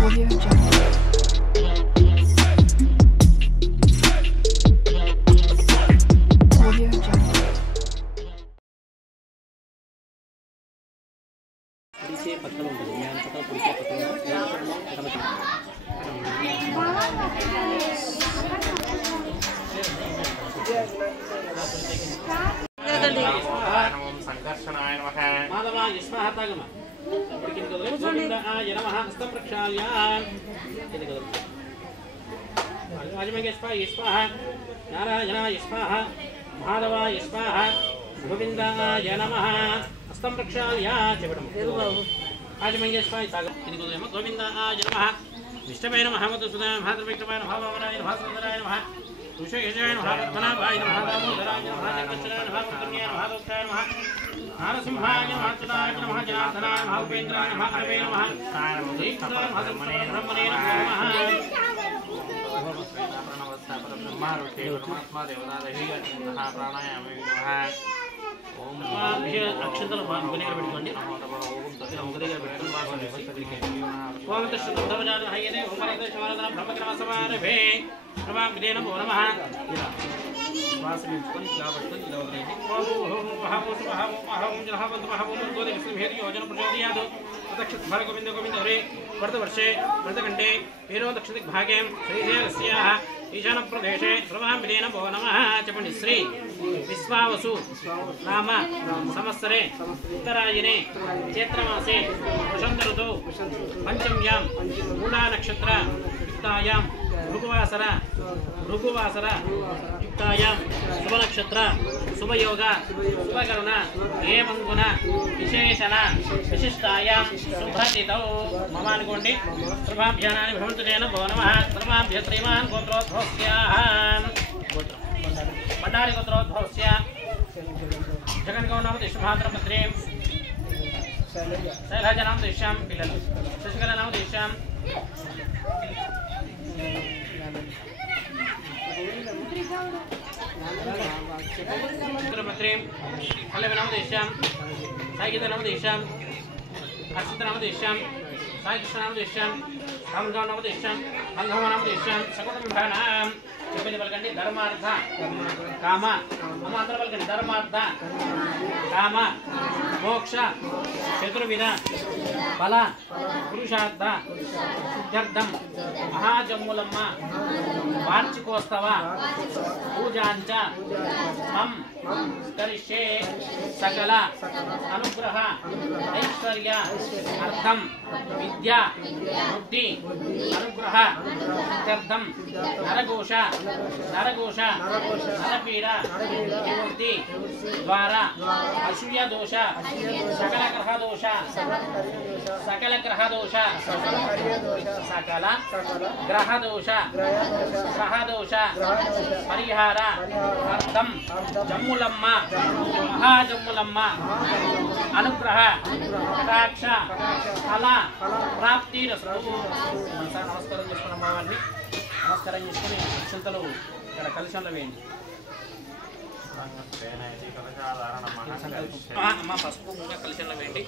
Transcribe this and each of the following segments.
Audio Jungle. Audio Jungle. पुलिसे पत्थर ఉంటుంది జ్ఞాన పత్రం పులిసే పత్రం సంకర్షణాయ నమః మాధవాయ స్వాహ తగమ ఇప్పటికి గోవిందాయ నమః హస్తం ప్రక్షాళ్య ఇది గోవింద రాజమగే స్వాహ నారాయణాయ స్వాహ మాధవాయ స్వాహ గోవిందాయ నమః హస్తం ప్రక్షాళ్య చెప్పడం రాజమగే స్వాహ ఇది గోవింద గోవిందాయ నమః విష్ణవే నమః మధుసూదన మహాద్రవిక్రమాయ నమః భావనాయ నమః సుందరాయ నమః ఋషయేజాయ నమః పద్మనాభాయ నమః దామోదరాయ నమః జగచ్చరాయ నమః పుత్రన్యాయ నమః దోక్షాయ నమః నారసింహాయ నమః తులాయ నమః జనార్దనాయ నమః ఉపేంద్రాయ నమః హరవే నమః శ్రీకృష్ణాయ నమః బ్రహ్మణే నమః బ్రహ్మారుషే పరమాత్మా దేవతాదేవి నమః ప్రాణాయామే నమః ఓం అక్షంతలు ముఖ దగ్గర పెట్టుకోండి ముఖ దగ్గర పెట్టుకోండి ఓం తృష్ణోధవజాత హయ్యనే ఓం హరిదశవరదన బ్రహ్మగ్రమసమారభే ప్రభావిదేన నమో నమః ఇలా శ్వాస నించుకొని ఇలా పట్టుకొని ఇలా వదిలేయండి ఓం మహాభూష మహాభూం జనహవంతు మహాభూం గోదే విష్ణుభేది యోజన ప్రచోదయాదు ప్రదక్షిత భార గోవింద గోవింద హరే భరతవర్షే భరతఖండే పేరో దక్షిణదిగ్భాగే శ్రీశైలస్యాః ఈశాన ప్రదేశే ప్రభావిదేన నమో నమః చెప్పండి శ్రీ విశ్వావసు నామ సంవత్సరే ఉత్తరాయణే చైత్రమాసే వసంత ఋతౌ పంచమ్యాం మూలా నక్షత్ర యుక్తాయాం భృగువాసర యుక్తాయాం శుభనక్షత్ర శుభయోగ శుభకరణ ఏమంగుణ విశేషణ విశిష్టాయాం శుభతిథౌ మమ అనుకోండి సర్వాభ్యానాని భ్రమంతుజేన భో నమః సర్వాభ్య శ్రీమాన్ గోత్రోద్భవస్యాః భండారి గోత్రోద్భవస్య జగన్గౌనామ దేశమహాద్రపత్రీం శైలజనామ దేశ్యాం పిల్లలు శశికళనామ దేశ్యాం పత్రీం పల్లవినామ దేశ్యాం సాయిగీతనామ దేశ్యాం హర్షితనామ దేశ్యాం సాయికృష్ణనామ దేశ్యాం రామగానామ దేశ్యాం బంధవనామ దేశ్యాం సకుటుంబానాం చెప్పండి పలకండి ధర్మార్థ కామ అమాంతర పలకండి ధర్మార్థ కామ మోక్ష చతుర్విధ ఫల పురుషార్థ సిద్ధ్యర్థం మహాజమ్ములమ్మ వార్షికోత్సవ పూజాంచ మం కరిష్యే సకల అనుగ్రహ ఐశ్వర్య అర్థం విద్య బుద్ధి అనుగ్రహ సిద్ధ్యర్థం నరఘోష నరపీడ నివృత్తి ద్వారా అసూయ దోష సకల గ్రహ దోష సహదోష పరిహార అర్థం జమ్ములమ్మ మహాజమ్ములమ్మ అనుగ్రహ కటాక్ష ఫల ప్రాప్తి రస్తు నమస్కారం చేసుకున్నాం వారిని నమస్కారం చేసుకుని అక్షంతలు ఇక్కడ కలశంలో వేయండి అమ్మ పసుపు కలశంలో వేయండి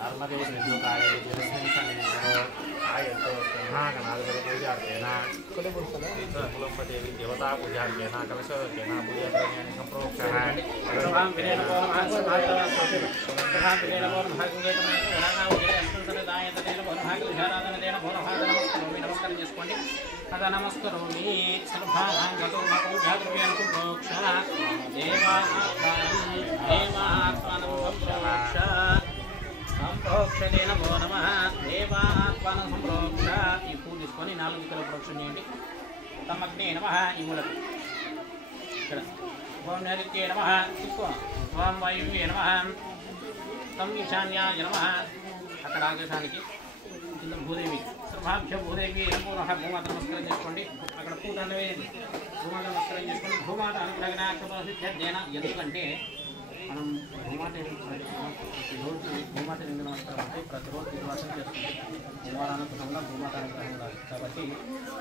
నర్మదే సింధుకాయ జలస్మిన్ సన్నిధిలో ఆయతో మహాగణాధిపతి పూజార్కేన కులంపదేవి దేవతా పూజార్కేన కలశోర్కేన పూజార్కేన సంప్రోక్షః నమస్కారం చేసుకోండి అద నమస్కరోమి సర్వాంగతో పూజాద్రవ్యాన్ని సంప్రోక్ష దేవాత్మానం సంప్రోక్ష సంప్రోక్షతే నమో నమః దేవాత్మానం సంప్రోక్ష ఈ పూలు తీసుకొని 4 దిక్కుల ప్రోక్షణ చేయండి తమగ్నే నమః ఈ మూలకు ఇక్కడ ఓం నైరుత్యే నమః తీసుకో ఓం వాయువ్యే నమః తం ఈశాన్యాయ నమః అక్కడ ఆకాశానికి కింద భూదేవి సర్వాభ్య భూదేవి నమోనః భూమాత నమస్కారం చేసుకోండి అక్కడ పూదండ వేయండి భూమాత నమస్కారం చేసుకోండి భూమాత అనుగ్రహణ ఎందుకంటే మనం భూమాత భూమాత ఎందుకు నమస్కారం అంటే ప్రతిరోజు నిర్వాసం చేస్తుంది నివారానుకూలంగా భూమాత అనుగ్రహం కాదు కాబట్టి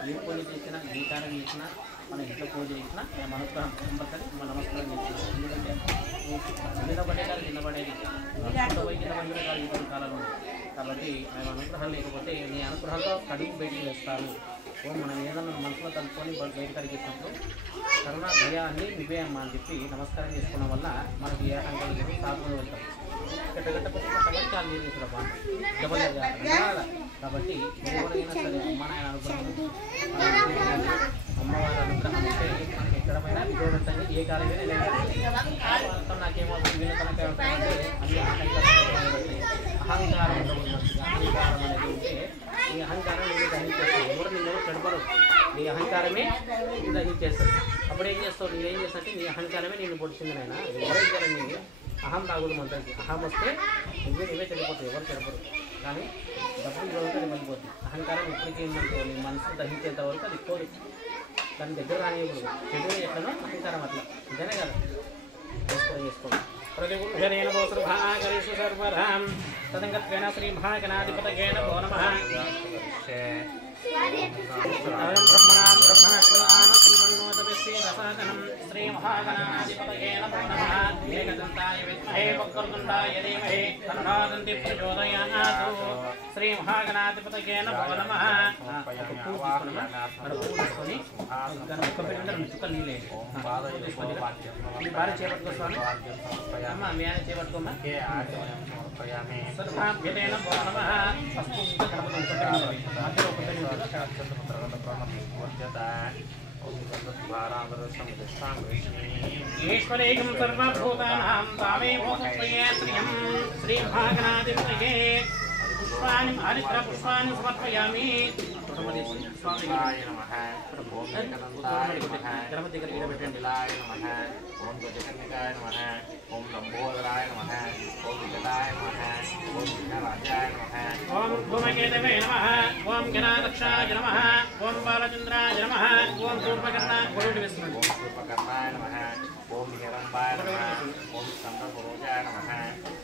ఏ పూజ చేసినా ఏ కార్యం చేసినా మన ఇంట్లో పూజ చేసినా మేము అనుగ్రహం కంపల్సరీ మన నమస్కారం చేస్తున్నాం ఎందుకంటే కింద పడే కాదు కింద పడేది పోయి కింద పడిన కాదు ఈ కాలంలో కాబట్టి మేము అనుగ్రహం లేకపోతే మీ అనుగ్రహాలతో కడుగు బయటికి వేస్తారు మనం ఏదన్నా మనసులో కలుపుకొని బయట కడిగేసినప్పుడు కరుణ దయ అన్ని నువ్వే అమ్మా అని చెప్పి నమస్కారం చేసుకోవడం వల్ల మనకి ఏ అహంకారం లేదు సాధువులు వెళ్తాం చాలా నీరు తీసుకురాబా డబల్ కాబట్టి ఎవరైనా సరే అమ్మ నాయన అనుగ్రహం అమ్మవారి అనుగ్రహం అంటే మనకి ఎక్కడమైనా విజయవంతంగా ఏ కార్యమైనా వాళ్ళతో నాకేమవుతుంది వీళ్ళ కనుక అన్ని అహంకారం అహంకారం అనేది ఉంటే ఈ అహంకారం నేను దహించేస్తాను ఎవరు నిన్నెవరు పెడపరు నీ అహంకారమే నేను దహించేస్తాను అప్పుడు ఏం చేస్తావు నువ్వేం చేస్తానంటే నీ అహంకారమే నేను పొడిచింది నాయన ఎవరైతే నేను అహం తాగుడు మంత్రికి అహం వస్తే నువ్వే చనిపోతావు ఎవరు చనిపోరు కానీ డబ్బులు చదువుతుంది వెళ్ళిపోతుంది అహంకారం ఇప్పటికీ ఏంటనుకో నీ మనసు దహించేంత వరకు అది పోదు దాని దగ్గర రానివ్వకూడదు చెడు ఎట్లనో అహంకారం అట్లా ఇదేనే కదా చేసుకోండి प्रतिगुह्यनेनोऽसुरभागरेषु सर्वरां तदङ्गत्वेन श्रीमहागणाधिपतयेन भो नमः ब्रह्मणां ब्रह्मणस्वानसंवन्नोतविश्वेदसादनं श्रीमहागणाधिपतयेन भो नमः एकदन्ताय विद्महे वक्रतुण्डाय धीमहि तन्नो प्रचोदयात् श्रीमहागणाधिपतयेन भो नमः सर्वाभ्यतेन भो नमः ईश्वरेकं सर्वभूतानां तामेव श्रियं श्रीमहागणाधिपतये पुष्पाणि हरिद्रपुष्पाणि समर्पयामि स्वामिनाय नमः ओम गणपति దగ్గర పెట్టండిలాయ నమః ఓం గజకర్ణికాయ నమః ఓం లంబోదరాయ నమః ఓం వికటాయ నమః ఓం విఘ్నరాజాయ నమః ఓం భూమకేతవే నమః ఓం గణాధ్యక్షాయ నమః ఓం బాలచంద్రాయ నమః ఓం శూర్పకర్ణాయ నమః ఓం హిరంబాయ నమః ఓం స్కందపురోజాయ నమః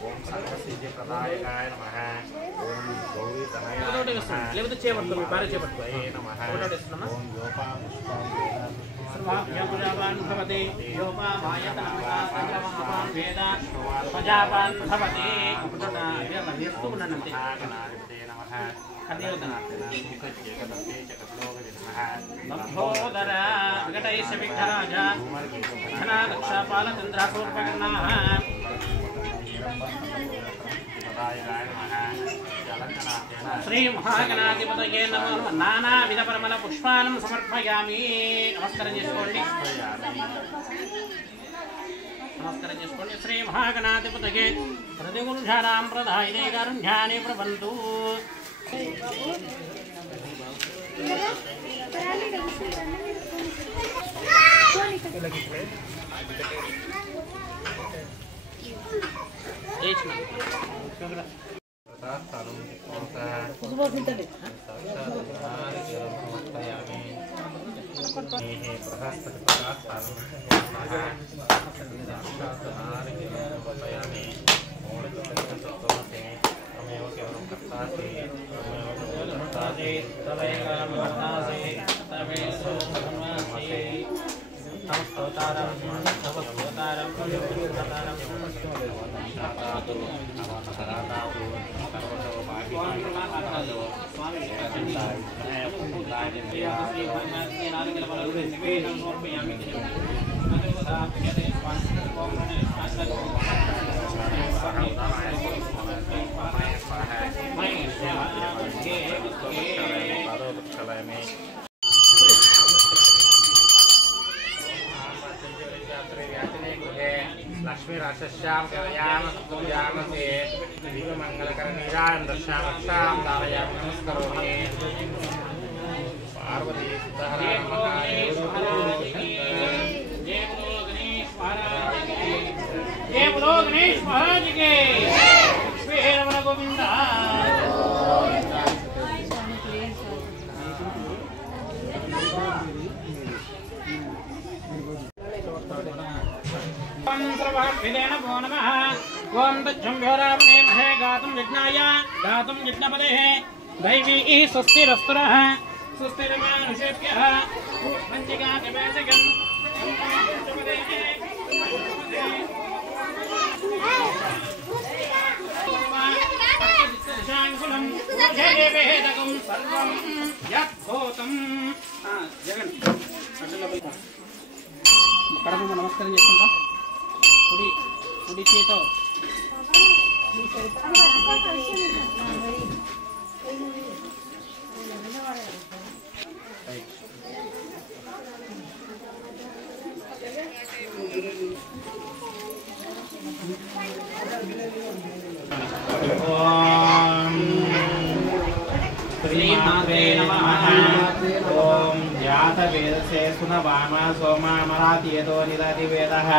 ఓం సర్వసిద్ధిప్రదాయకాయ నమః ఓం గౌరీతనయాయ నమః లేకపోతే చేపట్టుకో మీ భార్య చేపట్టుకో నమః ఓం सर्वाभ्यं भवति योपामायतनमकासंगममपां वेद प्रजापान् भवति लम्भोदर विकटैश्च विघ्नराज धनादक्षपालचन्द्रासूर्पकर्णाः श्री महागणाधिपतये नमः नानाविध परमल पुष्पानं समर्पयामि नमस्कारं చేసుకోండి శ్రీ महागणाधिपतये प्रतिगुरुझानां प्रदायिने कारुण्यानि प्रभन्तु लक्ष्मी राक्षस्यां कलयामसे दिव्यमंगलकरनीरां दर्शनाक्षां धारयामि नमस्करोमि पार्वती सुतहर जय बोलो गणेश महाराज के लक्ष्मी रमण गोविंदा सर्वविदेन भो नमः ओम तच्छम्भ्योरावने महे गातुं विघ्नाय गातुं विघ्नपदेः दैवी स्वस्तिरस्तुरः स्वस्तिर्मानुषेभ्यः पञ्चिकाकवेशकम् शांकुलम् जयवेदकं सर्वं यद्भूतं जगन् కడప నమస్కారం చేసుకుంటాం కుడి చేతో श्रीमात्रे नमः ओम जात वेदसे सुनवामा सोमा मरातीयतो निदति वेदः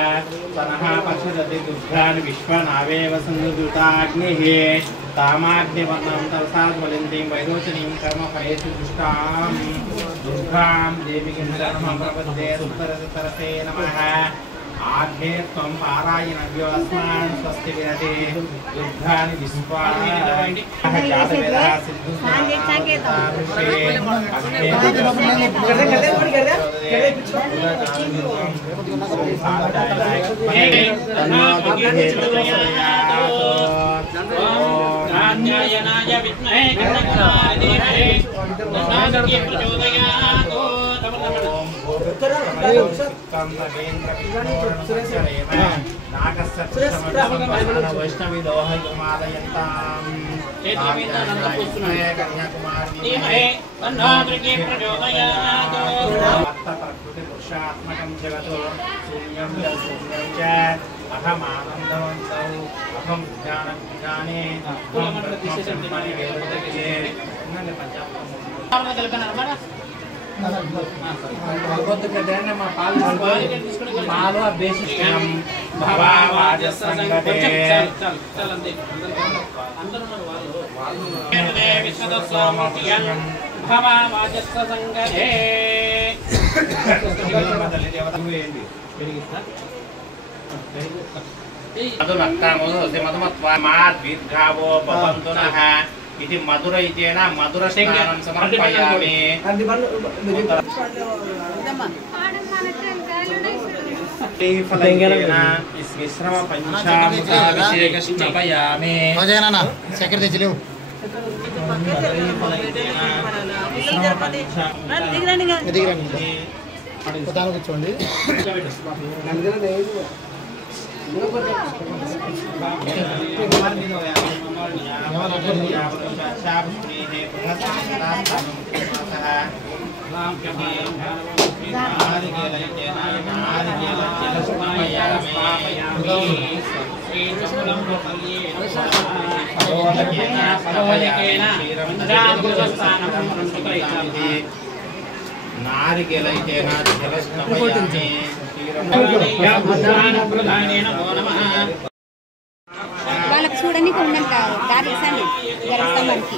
तनः पक्षदति दुर्गान् विश्वनावेव संयुताग्निः तामाग्निवर्णं तवसाद्वलिन्तीं वैरोचनीं कर्मफलेषु दुष्टां दुर्गां देवीं धर्मं प्रपद्ये सुतरसे नमः आग्ने त्वं पारायणव्यो अस्मान् स्वस्ति विरते दुर्गानि विश्वानि जातवेदः राध्यायनाय विद्महे कन्नकाय धीमहि तन्नो प्रचोदयात् पुरुषात्मकं जगतो शून्यं शून्यं च अहमानन्दवन्तौ अहं ज्ञाने ఇది మధుర ఇదేనా మధుర స్నానం సమర్పయామి విశ్రమ పంచామృతాభిషేక స్నాపయామి భోజన చక్కెర తెచ్చిలేవు కూర్చోండి వాళ్ళకి చూడని కొండంత దారి ఇస్తాను జరగస్తాం మనకి